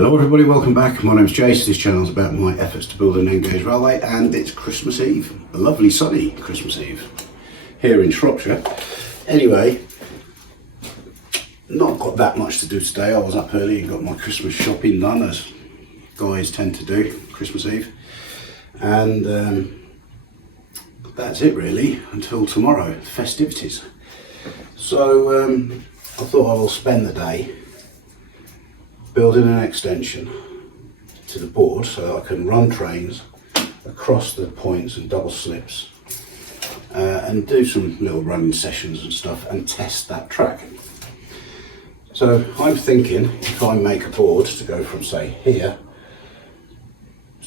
Hello everybody, welcome back. My name's Jace. This channel is about my efforts to build an N-gauge railway, and it's Christmas Eve. A lovely sunny Christmas Eve here in Shropshire. Anyway, not got that much to do today. I was up early and got my Christmas shopping done, as guys tend to do Christmas Eve. And that's it really until tomorrow, festivities. So I thought I will spend the day building an extension to the board so I can run trains across the points and double slips and do some little running sessions and stuff and test that track. So I'm thinking if I make a board to go from say here,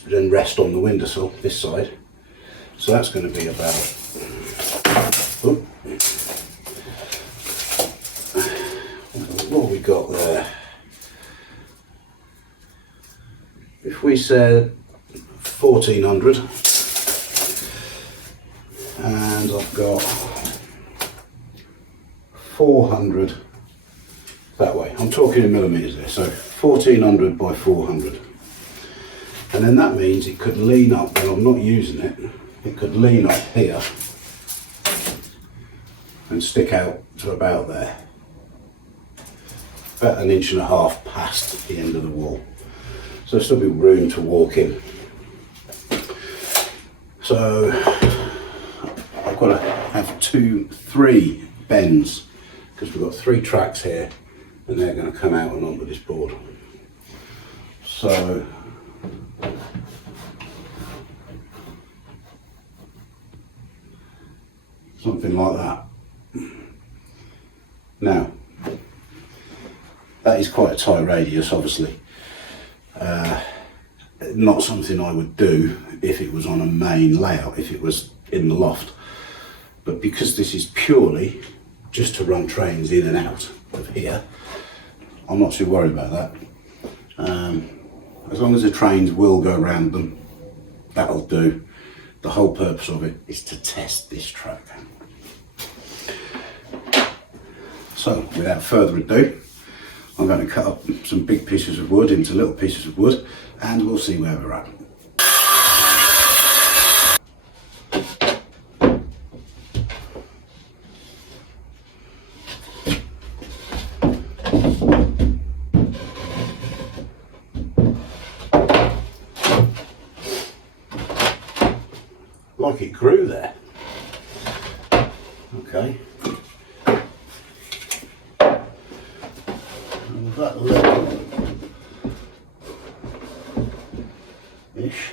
then rest on the windowsill this side, so that's going to be about what have we got there? If we said 1400, and I've got 400 that way, I'm talking in millimetres there, so 1400 by 400, and then that means it could lean up when I'm not using it, it could lean up here and stick out to about there, about 1.5 inches past the end of the wall. So there'll still be room to walk in. So I've got to have 3 bends because we've got 3 tracks here and they're going to come out and onto this board. So something like that. Now, that is quite a tight radius, obviously. Not something I would do if it was on a main layout, if it was in the loft. But because this is purely just to run trains in and out of here, I'm not too worried about that. As long as the trains will go around them, that'll do. The whole purpose of it is to test this track. So without further ado, I'm going to cut up some big pieces of wood into little pieces of wood and we'll see where we're at. Like it grew there. Okay. That level ish.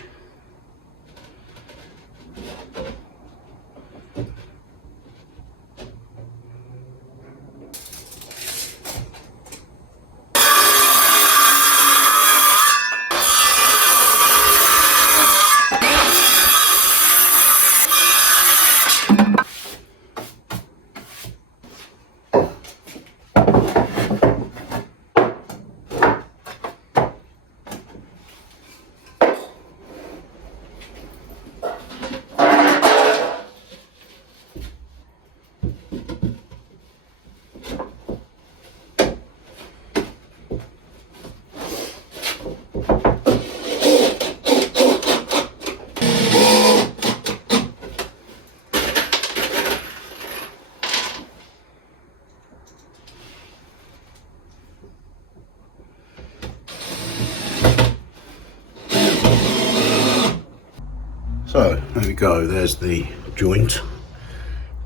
So there we go, there's the joint.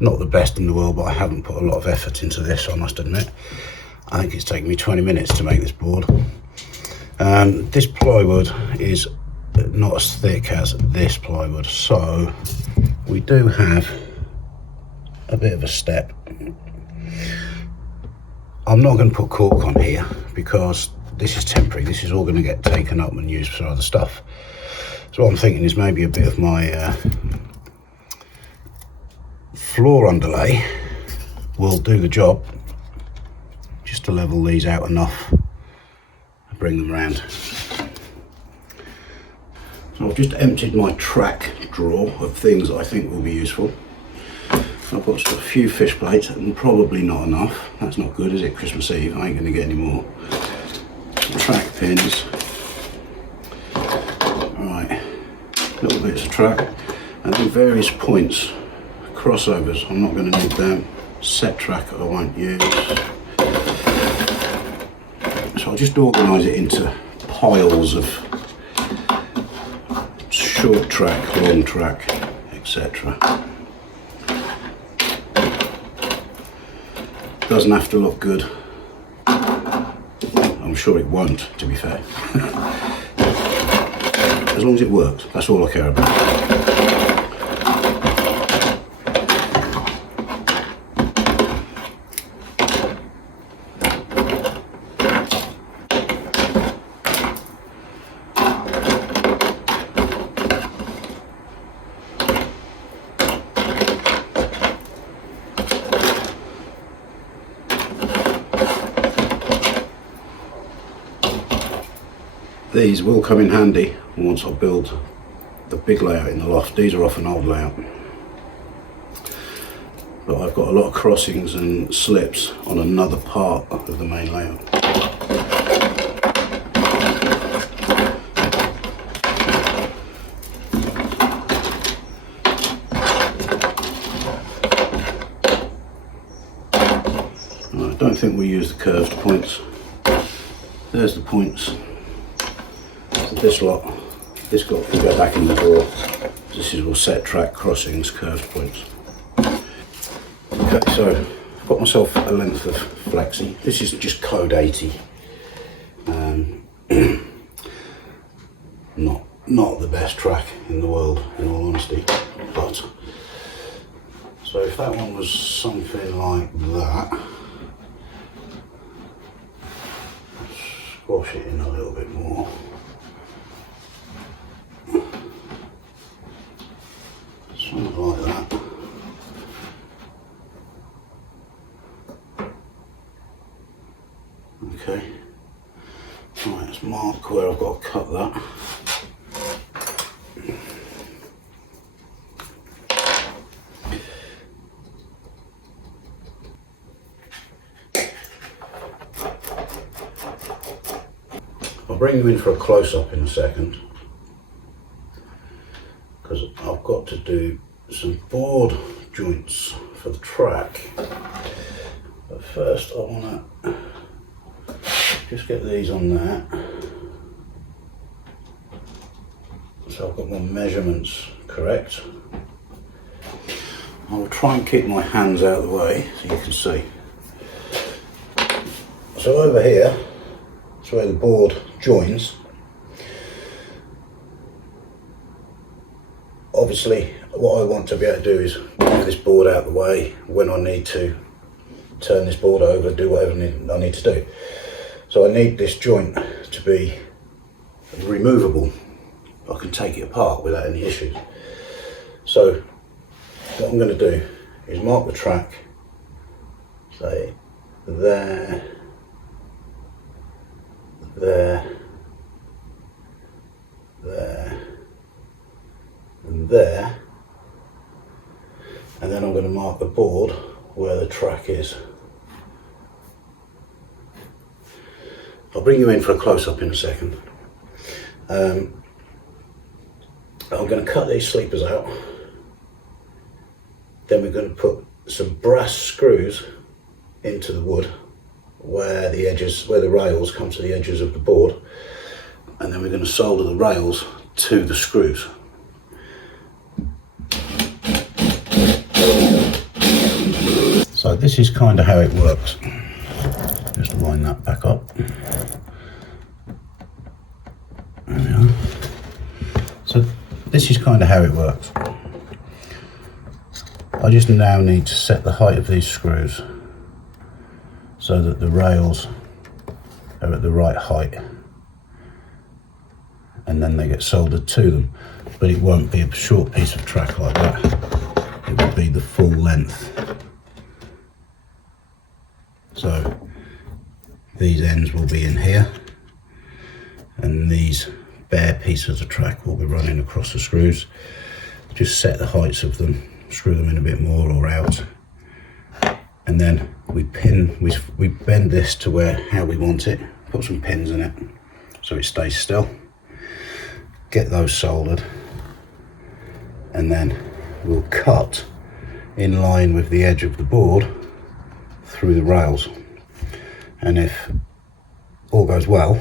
Not the best in the world, but I haven't put a lot of effort into this, I must admit. I think it's taken me 20 minutes to make this board. This plywood is not as thick as this plywood, so we do have a bit of a step. I'm not going to put cork on here because this is temporary, this is all going to get taken up and used for other stuff. So what I'm thinking is maybe a bit of my floor underlay will do the job, just to level these out enough and bring them round. So I've just emptied my track drawer of things that I think will be useful. I've got a few fish plates and probably not enough. That's not good, is it? Christmas Eve, I ain't going to get any more. Track pins. little bits of track, and then various points, crossovers. I'm not going to need them. Set track I won't use. So I'll just organise it into piles of short track, long track, etc. Doesn't have to look good. I'm sure it won't, to be fair. As long as it works, that's all I care about. These will come in handy once I build the big layout in the loft. These are off an old layout, but I've got a lot of crossings and slips on another part of the main layout. I don't think we use the curved points. There's the points. This lot, this got to go back in the drawer. This is all set track, crossings, curved points. Okay, so I've got myself a length of flexi. This is just code 80. Not the best track in the world, in all honesty, but so if that one was something like that, squash it in a little bit more. Something like that. Okay. Right, let's mark where I've got to cut that. I'll bring you in for a close-up in a second, because I've got to do some board joints for the track. But first I want to just get these on there. So I've got my measurements correct. I will try and keep my hands out of the way so you can see. So over here, that's where the board joins. Obviously, what I want to be able to do is move this board out of the way when I need to turn this board over, do whatever I need to do. So I need this joint to be removable. I can take it apart without any issues. So what I'm going to do is mark the track, say there, there, there, and there, and then I'm going to mark the board where the track is. I'll bring you in for a close-up in a second. I'm going to cut these sleepers out, then we're going to put some brass screws into the wood where the edges, where the rails come to the edges of the board, and then we're going to solder the rails to the screws. So this is kind of how it works. Just line that back up. There we are. So this is kind of how it works. I just now need to set the height of these screws so that the rails are at the right height, and then they get soldered to them. But it won't be a short piece of track like that. It will be the full length. So these ends will be in here, and these bare pieces of track will be running across the screws. Just set the heights of them, screw them in a bit more or out, and then we bend this to how we want it, put some pins in it so it stays still, get those soldered, and then we'll cut in line with the edge of the board through the rails. And if all goes well,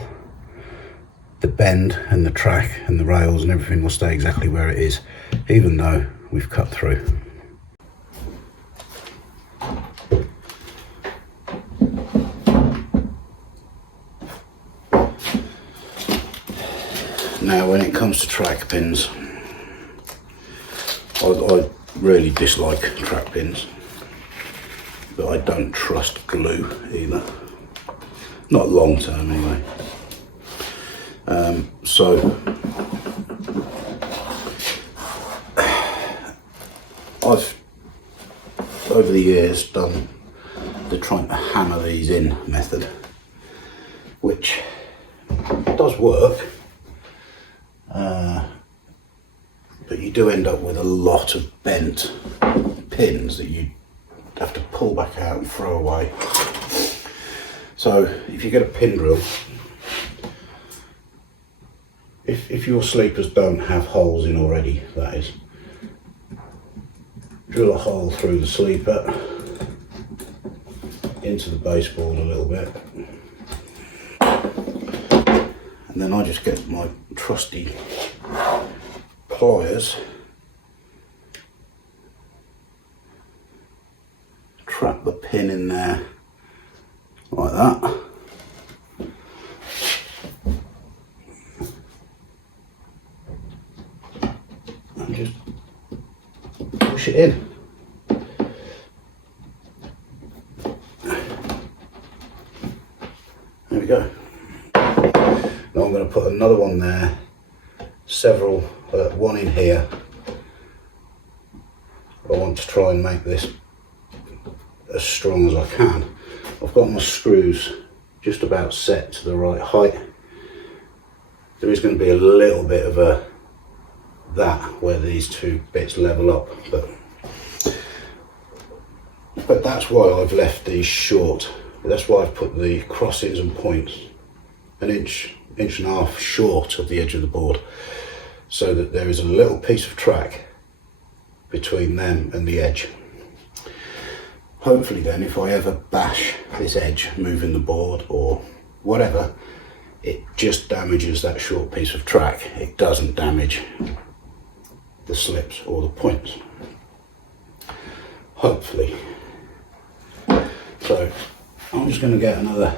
the bend and the track and the rails and everything will stay exactly where it is, even though we've cut through. Now when it comes to track pins, I really dislike track pins, but I don't trust glue either, not long term anyway. So I've over the years done the trying to hammer these in method, which does work, but you do end up with a lot of bent pins that you have to pull back out and throw away. So if you get a pin drill, if your sleepers don't have holes in already, that is, drill a hole through the sleeper into the baseboard a little bit, and then I just get my trusty pliers, trap the pin in there like that, and just push it in. There we go. Now I'm going to put another one there, several, one in here. I want to try and make this as strong as I can. I've got my screws just about set to the right height. There is going to be a little bit of a where these two bits level up, but that's why I've left these short. That's why I've put the crossings and points an inch and a half short of the edge of the board, so that there is a little piece of track between them and the edge. Hopefully then, if I ever bash this edge moving the board or whatever, it just damages that short piece of track. It doesn't damage the slips or the points, hopefully. So I'm just going to get another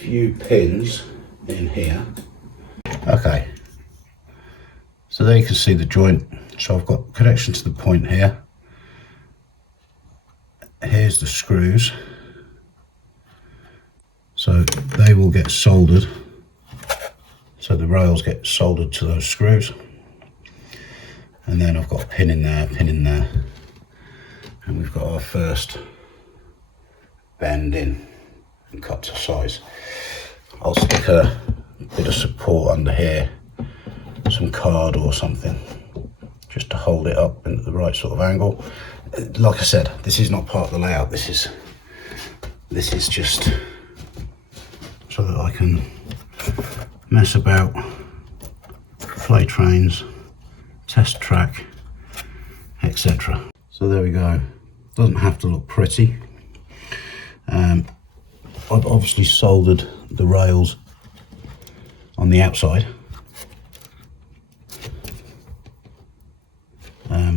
few pins in here. Okay, so there you can see the joint. So I've got connection to the point here. Here's the screws, so they will get soldered. So the rails get soldered to those screws, and then I've got a pin in there, and we've got our first bend in and cut to size. I'll stick a bit of support under here, some card or something, just to hold it up into the right sort of angle. Like I said, this is not part of the layout. This is just so that I can mess about, play trains, test track, etc. So there we go. Doesn't have to look pretty. I've obviously soldered the rails on the outside,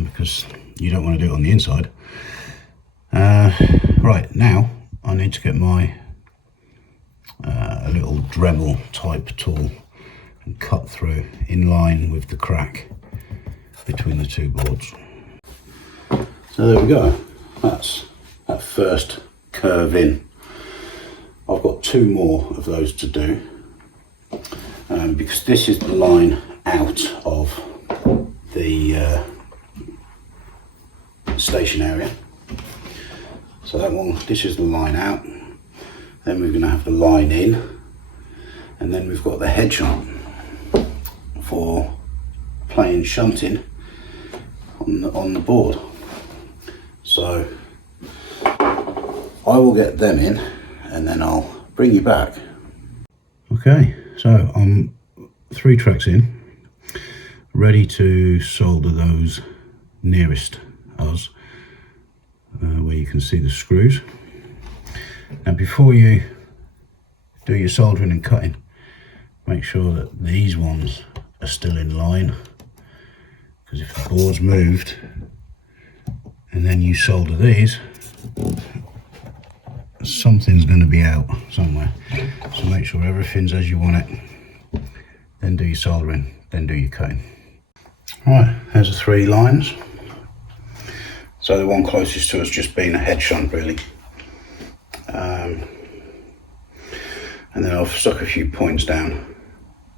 because you don't want to do it on the inside. Right, now I need to get my a little Dremel type tool and cut through in line with the crack between the two boards. So there we go. That's that first curve in. I've got two more of those to do, because this is the line out of the station area. So that one, this is the line out. Then we're going to have the line in, and then we've got the head shunt for playing shunting on the board. So I will get them in, and then I'll bring you back. Okay, so I'm 3 tracks in, ready to solder those nearest us, where you can see the screws. Now before you do your soldering and cutting, make sure that these ones are still in line, because if the board's moved and then you solder these, something's going to be out somewhere. So make sure everything's as you want it, then do your soldering, then do your cutting. Right, there's the 3 lines. So the one closest to us just being a head shunt really. And then I've stuck a few points down.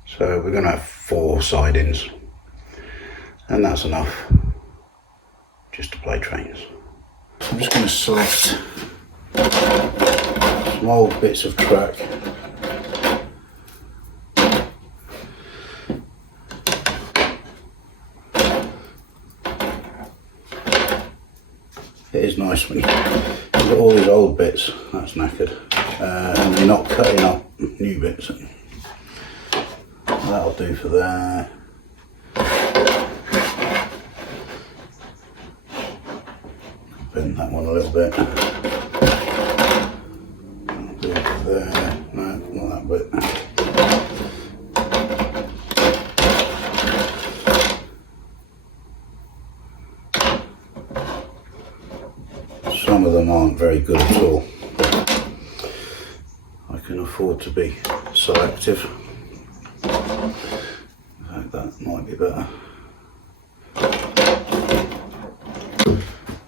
So we're going to have 4 sidings, and that's enough just to play trains. I'm just going to select some old bits of track. It is nice when you've got all these old bits, that's knackered, and you're not cutting up new bits. That'll do for there. Bend that one a little bit. That'll do for there. No, not that bit. Some of them aren't very good at all. I can afford to be selective. In fact, that might be better.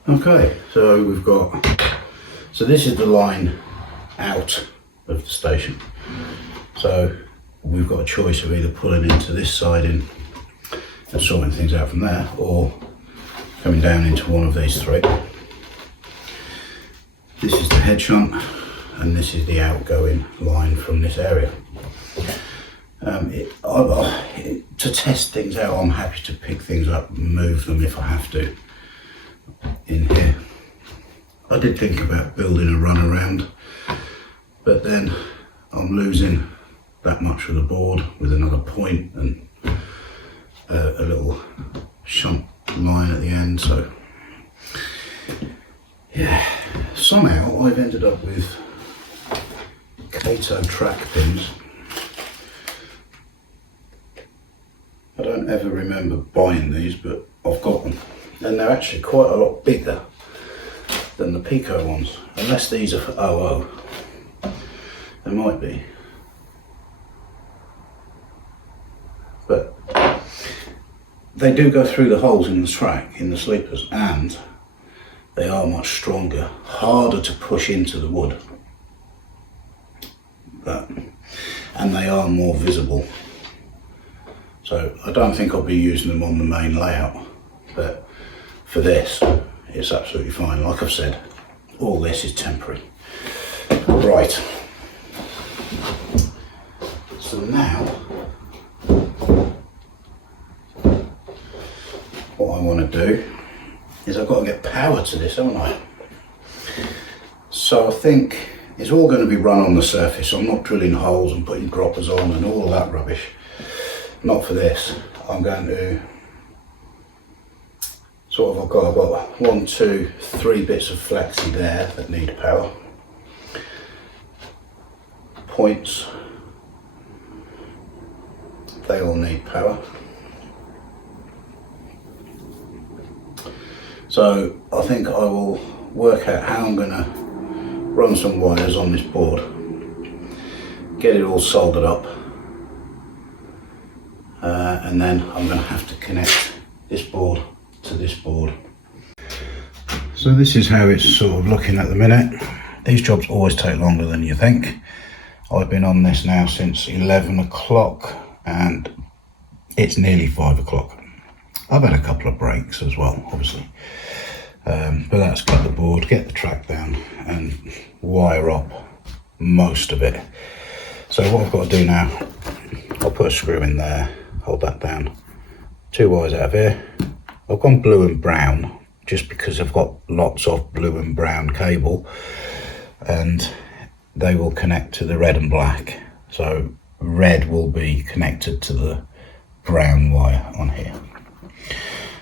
Okay, so we've got, so this is the line out of the station. So we've got a choice of either pulling into this siding and sorting things out from there, or coming down into one of these 3. This is the head shunt, and this is the outgoing line from this area. To test things out, I'm happy to pick things up and move them if I have to in here. I did think about building a runaround, but then I'm losing that much of the board with another point and a little shunt line at the end. So yeah, somehow I've ended up with Kato track pins. I don't ever remember buying these, but I've got them, and they're actually quite a lot bigger than the Pico ones, unless these are for 00. They might be, but they do go through the holes in the track, in the sleepers, and they are much stronger, harder to push into the wood, and they are more visible. So I don't think I'll be using them on the main layout, but for this, it's absolutely fine. Like I've said, all this is temporary. Right, so now, what I want to do is I've got to get power to this, haven't I? So I think it's all going to be run on the surface. I'm not drilling holes and putting droppers on and all of that rubbish. Not for this. I'm going to sort of, I've got 1, 2, 3 bits of flexi there that need power. Points, they all need power. So I think I will work out how I'm going to run some wires on this board, get it all soldered up, and then I'm going to have to connect this board to this board. So this is how it's sort of looking at the minute. These jobs always take longer than you think. I've been on this now since 11 o'clock and it's nearly 5 o'clock. I've had a couple of breaks as well, obviously. But that's get the board, get the track down and wire up most of it. So what I've got to do now, I'll put a screw in there, hold that down, 2 wires out of here. I've gone blue and brown just because I've got lots of blue and brown cable and they will connect to the red and black. So red will be connected to the brown wire on here.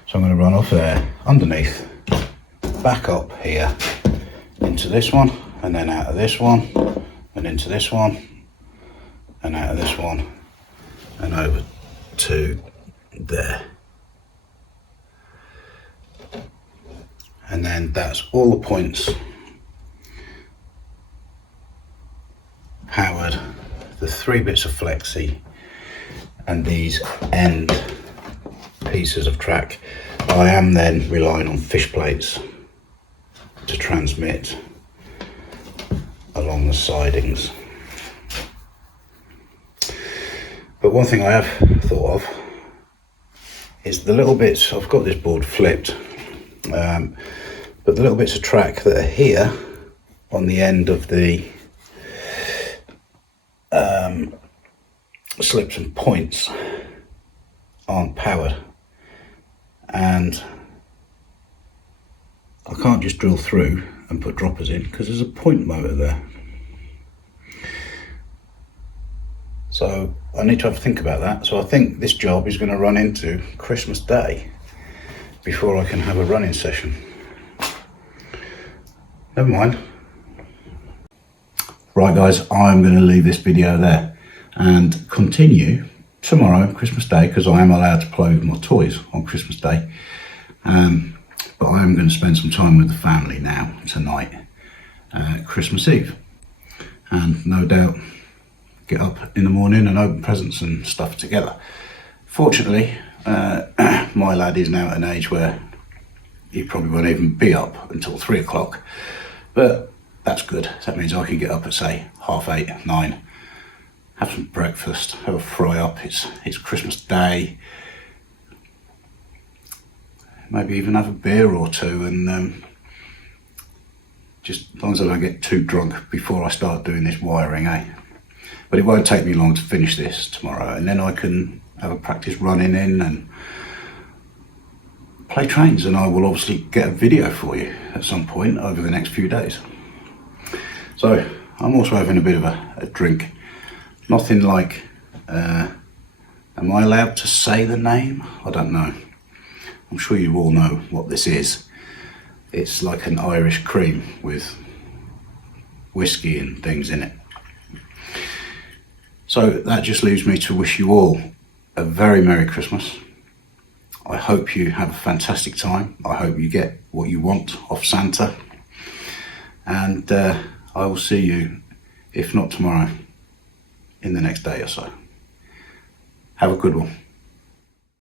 So I'm going to run off there, underneath, back up here, into this one, and then out of this one, and into this one, and out of this one, and over to there. And then that's all the points powered, the 3 bits of flexi, and these end pieces of track. I am then relying on fish plates to transmit along the sidings. But one thing I have thought of is the little bits, I've got this board flipped, but the little bits of track that are here on the end of the slips and points aren't powered, and I can't just drill through and put droppers in because there's a point motor there. So I need to have a think about that. So I think this job is going to run into Christmas Day before I can have a running session. Never mind. Right guys, I'm going to leave this video there and continue tomorrow, Christmas Day, because I am allowed to play with my toys on Christmas Day. But I am going to spend some time with the family now, tonight, Christmas Eve. And no doubt get up in the morning and open presents and stuff together. Fortunately, my lad is now at an age where he probably won't even be up until 3 o'clock, but that's good. That means I can get up at say 8:30, 9, have some breakfast, have a fry up. It's Christmas Day. Maybe even have a beer or two, and just as long as I don't get too drunk before I start doing this wiring, But it won't take me long to finish this tomorrow, and then I can have a practice running in and play trains, and I will obviously get a video for you at some point over the next few days. So I'm also having a bit of a drink. Nothing like, am I allowed to say the name? I don't know. I'm sure you all know what this is. It's like an Irish cream with whiskey and things in it. So that just leaves me to wish you all a very Merry Christmas. I hope you have a fantastic time. I hope you get what you want off Santa. And I will see you, if not tomorrow, in the next day or so. Have a good one.